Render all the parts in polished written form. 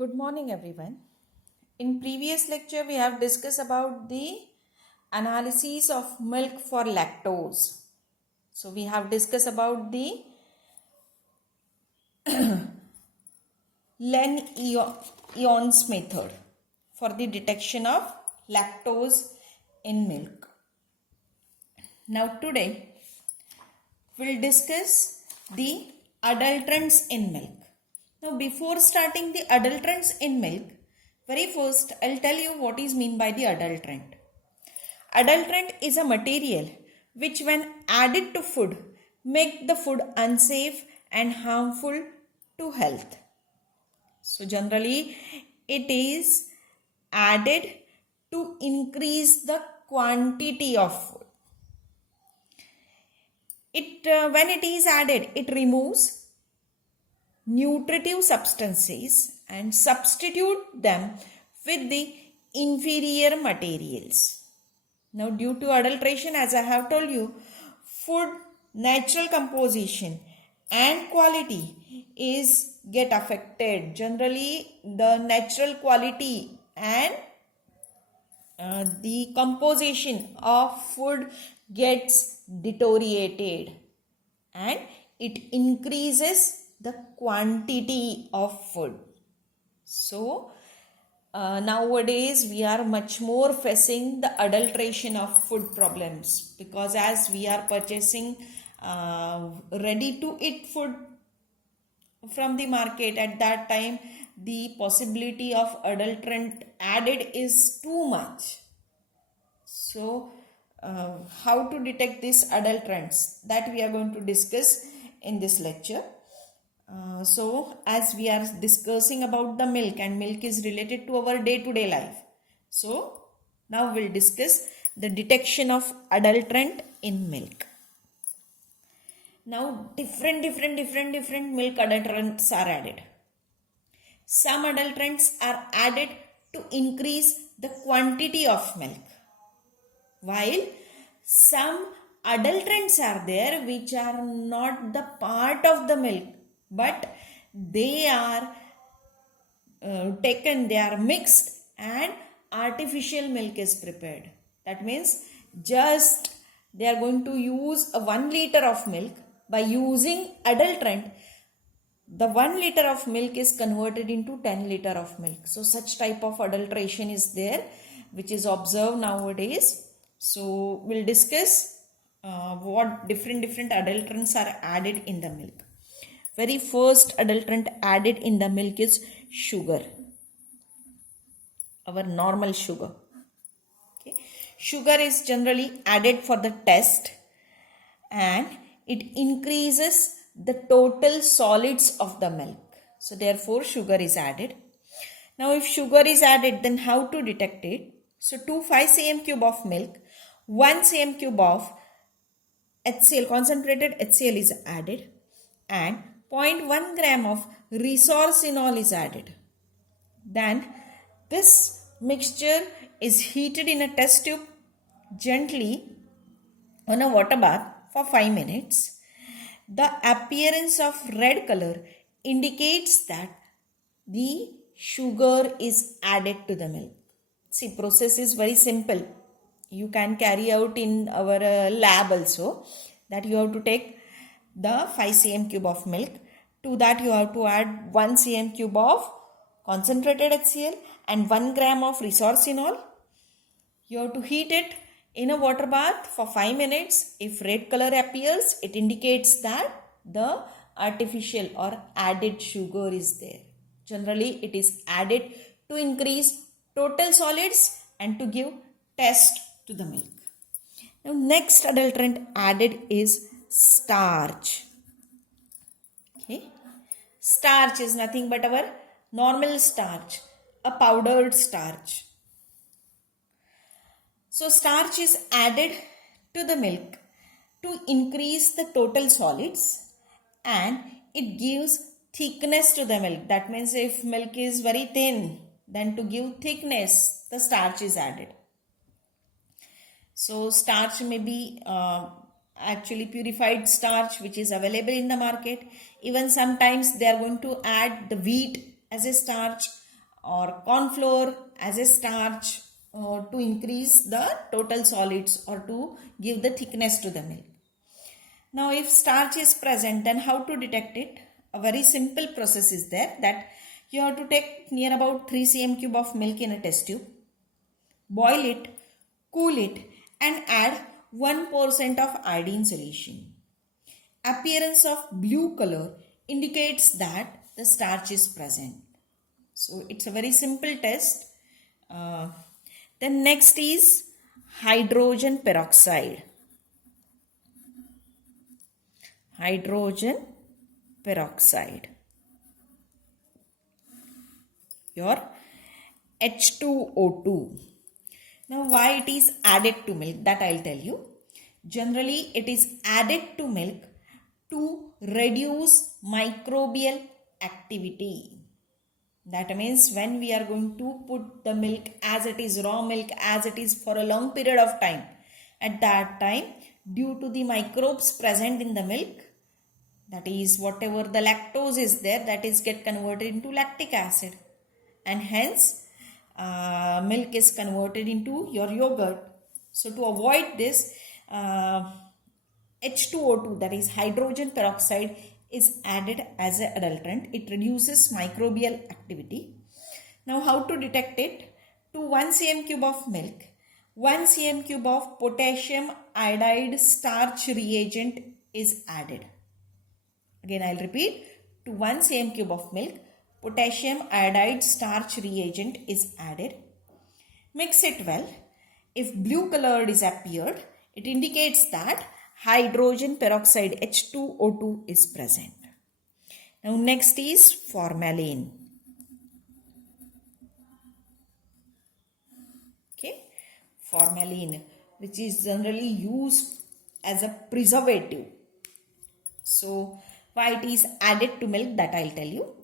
Good morning, everyone. In previous lecture, we have discussed about the analysis of milk for lactose. So we have discussed about the Len-Eons method for the detection of lactose in milk. Now today, we'll discuss the adulterants in milk. Now before starting the adulterants in milk, very first I'll tell you what is meant by the adulterant. Adulterant is a material which when added to food make the food unsafe and harmful to health. So generally it is added to increase the quantity of food. When it is added, it removes nutritive substances and substitute them with the inferior materials. Now due to adulteration, as I have told you, food natural composition and quality is get affected. Generally the natural quality and the composition of food gets deteriorated and it increases the quantity of food. So nowadays we are much more facing the adulteration of food problems, because as we are purchasing ready to eat food from the market, at that time the possibility of adulterant added is too much. So how to detect these adulterants, that we are going to discuss in this lecture. So as we are discussing about the milk, and milk is related to our day-to-day life, so now we'll discuss the detection of adulterant in milk. Now different milk adulterants are added. Some adulterants are added to increase the quantity of milk, while some adulterants are there which are not the part of the milk, but they are taken, they are mixed and artificial milk is prepared. That means just they are going to use a 1 liter of milk. By using adulterant, the 1 liter of milk is converted into 10 liter of milk. So such type of adulteration is there which is observed nowadays. So we'll discuss what different adulterants are added in the milk. Very first adulterant added in the milk is sugar, our normal sugar. Okay. Sugar is generally added for the taste and it increases the total solids of the milk. So therefore sugar is added. Now if sugar is added, then how to detect it? So 5 cm cube of milk, 1 cm cube of HCl, concentrated HCl is added, and 0.1 gram of resorcinol is added. Then this mixture is heated in a test tube gently on a water bath for 5 minutes. The appearance of red color indicates that the sugar is added to the milk. See, process is very simple. You can carry out in our lab also, that you have to take the 5 cm cube of milk. To that you have to add 1 cm cube of concentrated HCl and 1 gram of resorcinol. You have to heat it in a water bath for 5 minutes. If red color appears, it indicates that the artificial or added sugar is there. Generally, it is added to increase total solids and to give taste to the milk. Now, next adulterant added is starch. Okay. Starch is nothing but our normal starch, a powdered starch. So starch is added to the milk to increase the total solids and it gives thickness to the milk. That means if milk is very thin, then to give thickness, the starch is added. So starch may be actually purified starch which is available in the market. Even sometimes they are going to add the wheat as a starch, or corn flour as a starch to increase the total solids or to give the thickness to the milk. Now if starch is present, then how to detect it? A very simple process is there, that you have to take near about 3 cm cube of milk in a test tube, boil it, cool it and add 1% of iodine solution. Appearance of blue color indicates that the starch is present. So it's a very simple test. Then next is hydrogen peroxide. Hydrogen peroxide. Your H2O2. Now why it is added to milk, that I'll tell you. Generally it is added to milk to reduce microbial activity. That means when we are going to put the milk as it is, raw milk as it is for a long period of time, at that time due to the microbes present in the milk, that is whatever the lactose is there, that is get converted into lactic acid and hence milk is converted into your yogurt. So to avoid this, H2O2, that is hydrogen peroxide, is added as an adulterant. It reduces microbial activity. Now how to detect it? To 1 cm cube of milk, 1 cm cube of potassium iodide starch reagent is added. Again I'll repeat, to 1 cm cube of milk, potassium iodide starch reagent is added. Mix it well. If blue color is appeared, it indicates that hydrogen peroxide H2O2 is present. Now next is formalin. Okay, formalin, which is generally used as a preservative. So why it is added to milk, that I'll tell you.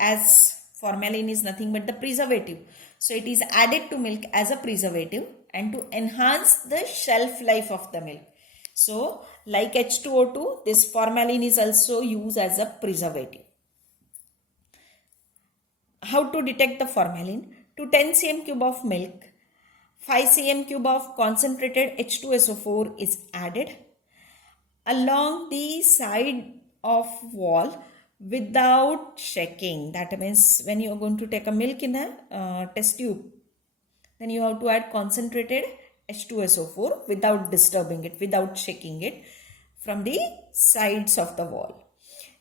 As formalin is nothing but the preservative, so it is added to milk as a preservative and to enhance the shelf life of the milk. So like H2O2, this formalin is also used as a preservative. How to detect the formalin? To 10 cm cube of milk, 5 cm cube of concentrated H2SO4 is added along the side of wall without shaking. That means when you are going to take a milk in a test tube, then you have to add concentrated H2SO4 without disturbing it, without shaking it from the sides of the wall.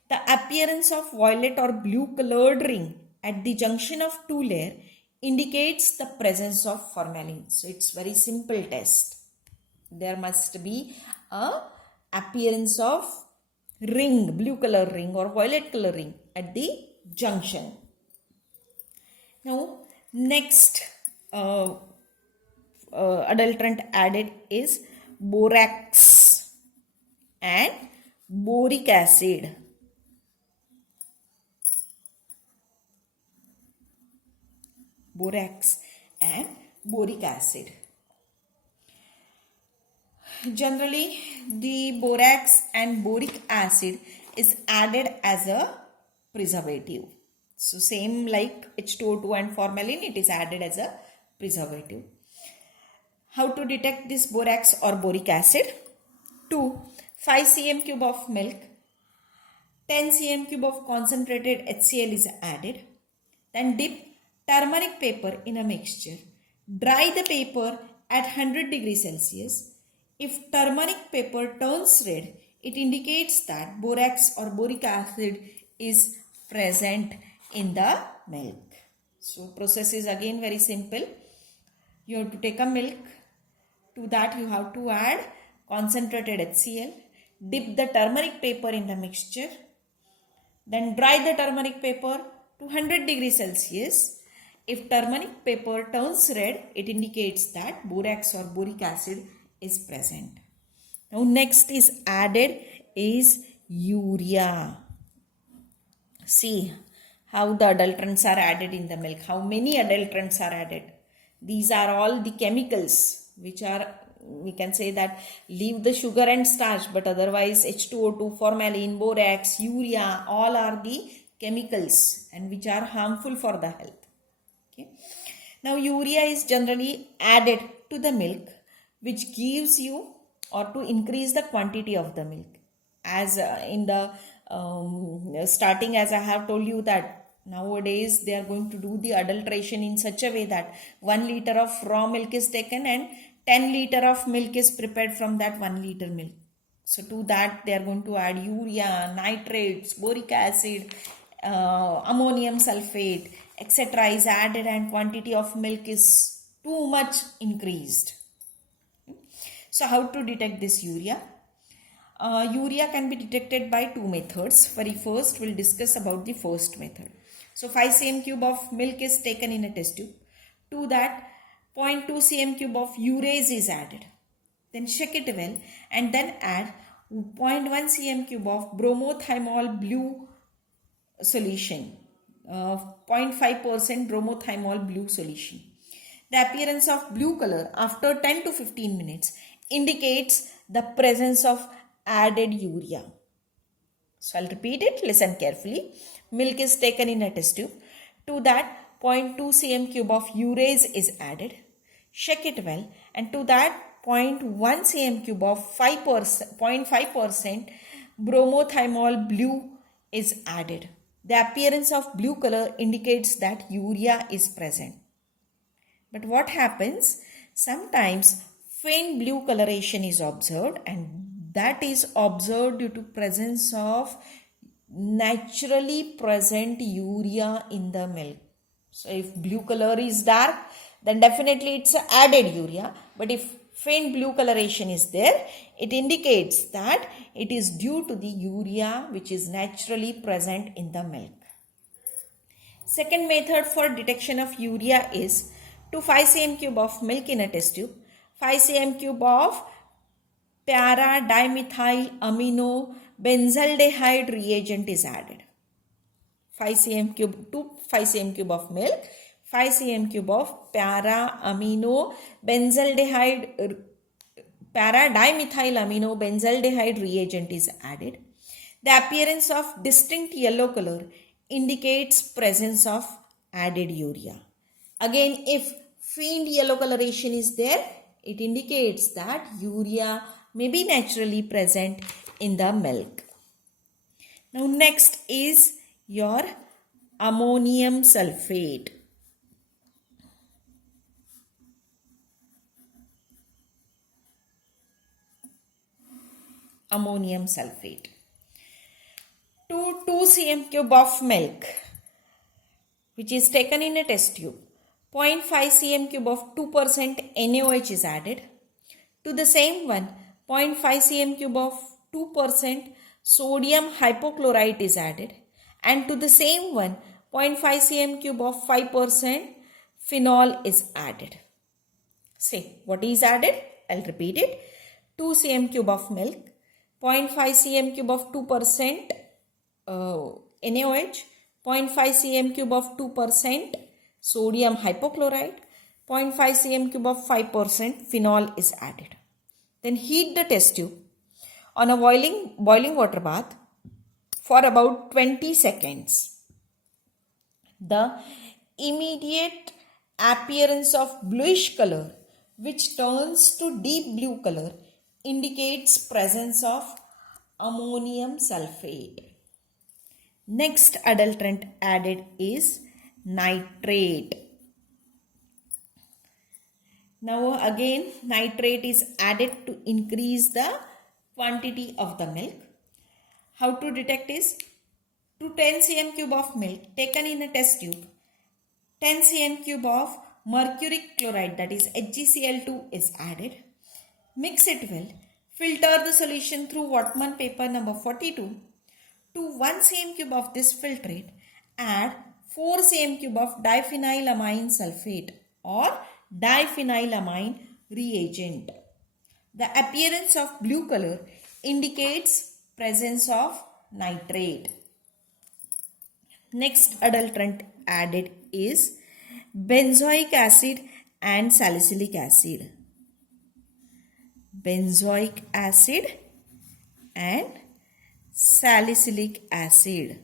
The appearance of violet or blue colored ring at the junction of two layers indicates the presence of formalin. So it's very simple test. There must be a appearance of ring, blue color ring or violet color ring at the junction. Now next adulterant added is borax and boric acid. Borax and boric acid. Generally, the borax and boric acid is added as a preservative. So same like H2O2 and formalin, it is added as a preservative. How to detect this borax or boric acid? To 5 cm cube of milk, 10 cm cube of concentrated HCl is added. Then dip turmeric paper in a mixture. Dry the paper at 100 degrees Celsius. If turmeric paper turns red, it indicates that borax or boric acid is present in the milk. So process is again very simple. You have to take a milk. To that you have to add concentrated HCl. Dip the turmeric paper in the mixture. Then dry the turmeric paper to 100 degrees Celsius. If turmeric paper turns red, it indicates that borax or boric acid is present. Now next is added is urea. See how the adulterants are added in the milk. How many adulterants are added? These are all the chemicals which are, we can say that leave the sugar and starch, but otherwise H2O2, formalin, borax, urea, all are the chemicals and which are harmful for the health. Okay. Now urea is generally added to the milk, which gives you or to increase the quantity of the milk. As in the starting, as I have told you that nowadays they are going to do the adulteration in such a way that 1 liter of raw milk is taken and 10 liter of milk is prepared from that 1 liter milk. So to that they are going to add urea, nitrates, boric acid, ammonium sulfate, etc. is added and quantity of milk is too much increased. So how to detect this urea? Urea can be detected by two methods. Very first, we'll discuss about the first method. So 5 cm cube of milk is taken in a test tube. To that 0.2 cm cube of urease is added. Then shake it well and then add 0.1 cm cube of bromothymol blue solution. 0.5% bromothymol blue solution. The appearance of blue color after 10 to 15 minutes indicates the presence of added urea. So I'll repeat it, listen carefully. Milk is taken in a test tube. To that 0.2 cm cube of urease is added. Shake it well and to that 0.1 cm cube of 0.5% bromothymol blue is added. The appearance of blue color indicates that urea is present. But what happens? Sometimes faint blue coloration is observed, and that is observed due to presence of naturally present urea in the milk. So if blue color is dark, then definitely it's added urea. But if faint blue coloration is there, it indicates that it is due to the urea which is naturally present in the milk. Second method for detection of urea is to 5 cm cube of milk in a test tube, 5 cm cube of para dimethyl amino benzaldehyde reagent is added. 5 cm cube to 5 cm cube of milk, 5 cm cube of para dimethyl amino benzaldehyde reagent is added. The appearance of distinct yellow color indicates presence of added urea. Again, if faint yellow coloration is there, it indicates that urea may be naturally present in the milk. Now next is your ammonium sulfate. Ammonium sulfate. To 2 cm cube of milk, which is taken in a test tube, 0.5 cm cube of 2% NaOH is added. To the same one, 0.5 cm cube of 2% sodium hypochlorite is added. And to the same one, 0.5 cm cube of 5% phenol is added. Say, what is added? I'll repeat it. 2 cm cube of milk, 0.5 cm cube of 2% NaOH, 0.5 cm cube of 2% sodium hypochlorite, 0.5 cm cube of 5% phenol is added. Then heat the test tube on a boiling water bath for about 20 seconds. The immediate appearance of bluish color, which turns to deep blue color, indicates presence of ammonium sulfate. Next adulterant added is nitrate. Now again nitrate is added to increase the quantity of the milk. How to detect is to 10 cm cube of milk taken in a test tube, 10 cm cube of mercuric chloride, that is HgCl2, is added. Mix it well. Filter the solution through Whatman paper number 42. To 1 cm cube of this filtrate, add 4 cm cube of diphenylamine sulfate or diphenylamine reagent. The appearance of blue color indicates presence of nitrate. Next adulterant added is benzoic acid and salicylic acid. Benzoic acid and salicylic acid.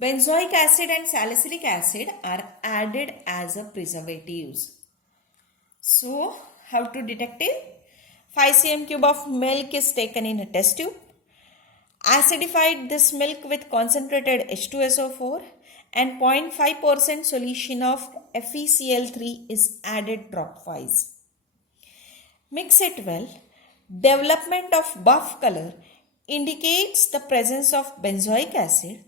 Benzoic acid and salicylic acid are added as a preservatives. So, how to detect it? 5 cm cube of milk is taken in a test tube. Acidified this milk with concentrated H2SO4 and 0.5% solution of FeCl3 is added dropwise. Mix it well. Development of buff color indicates the presence of benzoic acid,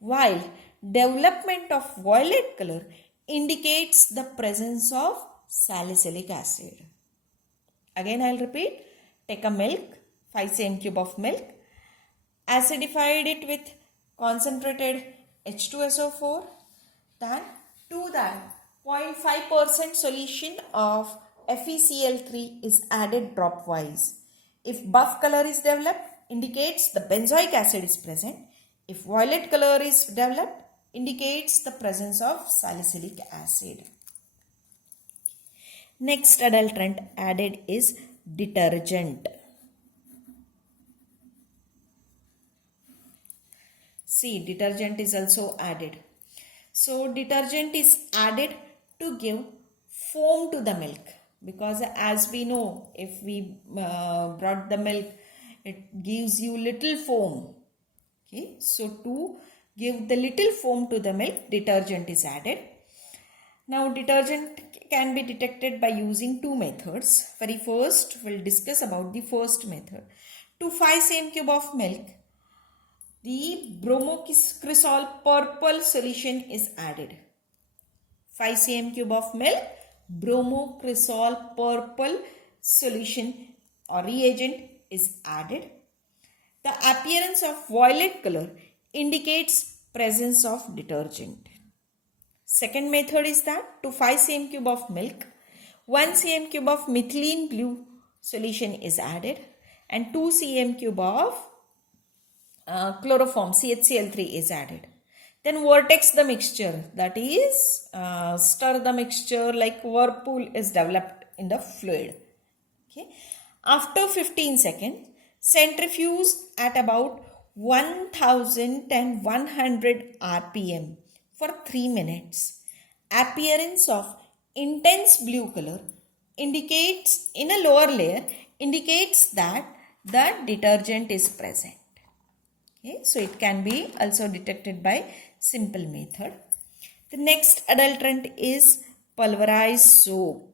while development of violet color indicates the presence of salicylic acid. Again, I'll repeat. Take a milk, 5 cm cube of milk, acidified it with concentrated H2SO4, then to that 0.5% solution of FeCl3 is added dropwise. If buff color is developed, indicates the benzoic acid is present. If violet color is developed, indicates the presence of salicylic acid. Next adulterant added is detergent. See, detergent is also added. So, detergent is added to give foam to the milk, because as we know, if we brought the milk, it gives you little foam. Okay, so to give the little foam to the milk, detergent is added. Now, detergent can be detected by using two methods. Very first, we'll discuss about the first method. To 5 cm cube of milk, the bromocresol purple solution is added. 5 cm cube of milk, bromocresol purple solution or reagent is added. The appearance of violet color indicates presence of detergent. Second method is that to 5 cm cube of milk, 1 cm cube of methylene blue solution is added and 2 cm cube of chloroform CHCl3 is added. Then vortex the mixture, that is stir the mixture like whirlpool is developed in the fluid. Okay. After 15 seconds, centrifuge at about 1100 rpm for 3 minutes. Appearance of intense blue color indicates in a lower layer indicates that the detergent is present. Okay, so it can be also detected by simple method. The next adulterant is pulverized soap.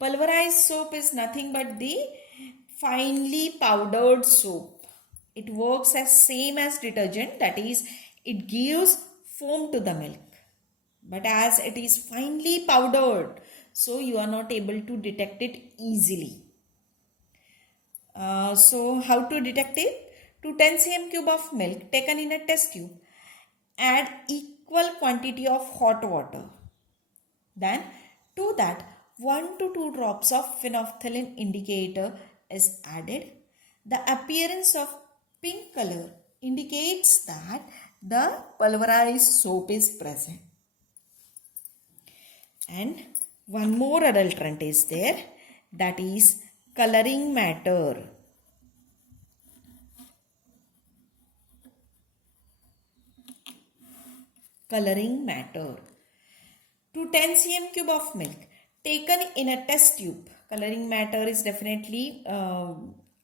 Pulverized soap is nothing but the finely powdered soap. It works as same as detergent, that is, it gives foam to the milk. But as it is finely powdered, so you are not able to detect it easily. So how to detect it? To 10 cm cube of milk taken in a test tube, add equal quantity of hot water. Then to that 1 to 2 drops of phenolphthalein indicator is added. The appearance of pink color indicates that the pulverized soap is present. And one more adulterant is there, that is coloring matter. Coloring matter. To 10 cm cube of milk taken in a test tube, coloring matter is definitely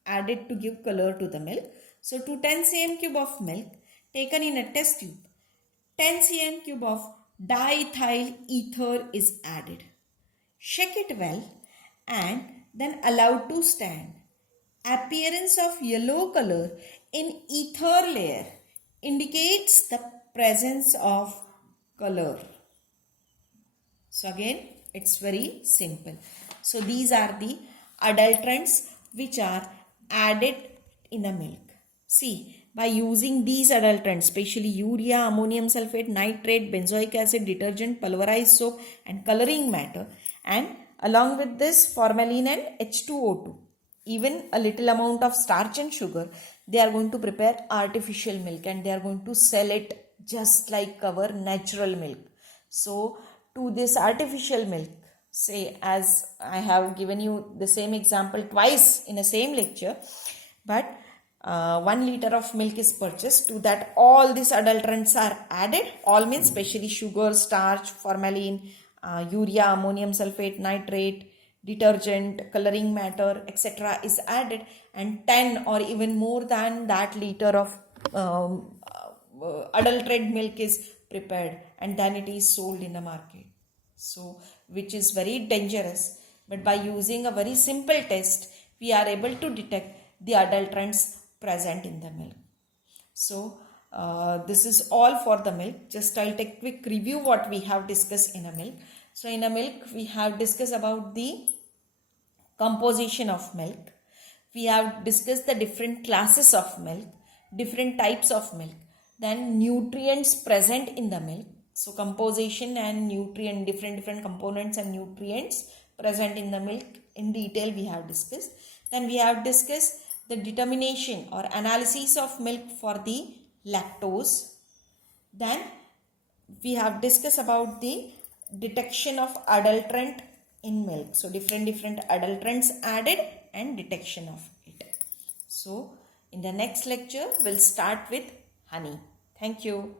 added to give color to the milk. So to 10 cm cube of milk taken in a test tube, 10 cm cube of diethyl ether is added. Shake it well and then allowed to stand. Appearance of yellow color in ether layer indicates the presence of color. So again, it's very simple. So these are the adulterants which are added in a milk. See, by using these adulterants, especially urea, ammonium sulfate, nitrate, benzoic acid, detergent, pulverized soap and coloring matter, and along with this formalin and H2O2, even a little amount of starch and sugar, they are going to prepare artificial milk and they are going to sell it just like our natural milk. So to this artificial milk, say, as I have given you the same example twice in the same lecture, but 1 liter of milk is purchased. To that, all these adulterants are added. All means especially sugar, starch, formalin, urea, ammonium sulfate, nitrate, detergent, coloring matter, etc. is added, and 10 or even more than that liter of adulterated milk is prepared, and then it is sold in the market. So, which is very dangerous. But by using a very simple test, we are able to detect the adulterants present in the milk. So, this is all for the milk. Just I'll take a quick review what we have discussed in a milk. So, in a milk, we have discussed about the composition of milk. We have discussed the different classes of milk, different types of milk, then nutrients present in the milk. So composition and nutrient, different components and nutrients present in the milk in detail we have discussed. Then we have discussed the determination or analysis of milk for the lactose. Then we have discussed about the detection of adulterant in milk. So different adulterants added and detection of it. So in the next lecture, we'll start with honey. Thank you.